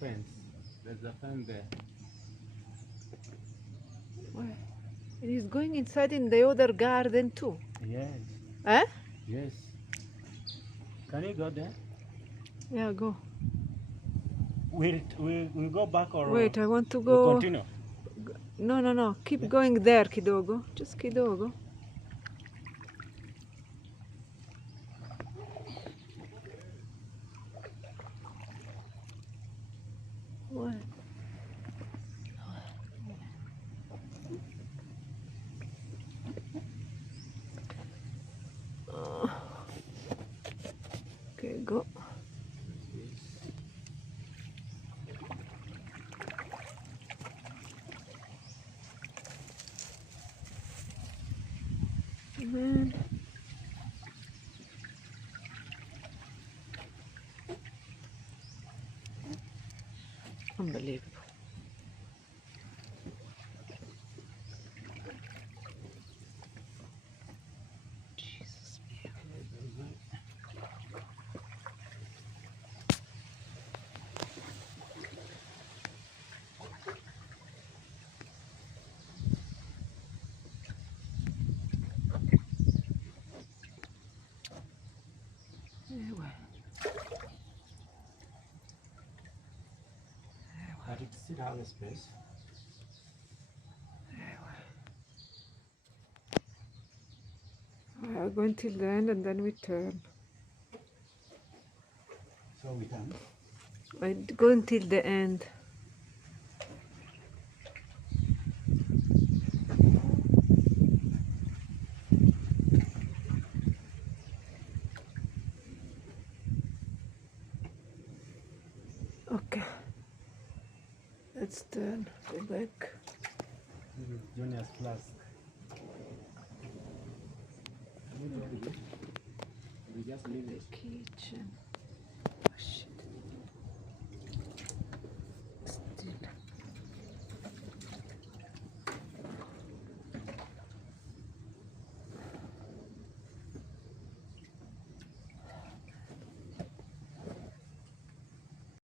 fence. There's a fence there. Where? And he's going inside in the other garden too. Yes. Eh? Yes. Can you go there? Yeah, go. We'll go back or Wait, I want to we'll go. continue. No. Keep going there, kidogo. Just kidogo. What? Okay, go. Man. Unbelievable. Jesus. But it still has a space. We are going till the end and then we turn. So we can. I go until the end. Okay. Let's turn. Go back. This is Junior's class. We just leave it. Kitchen.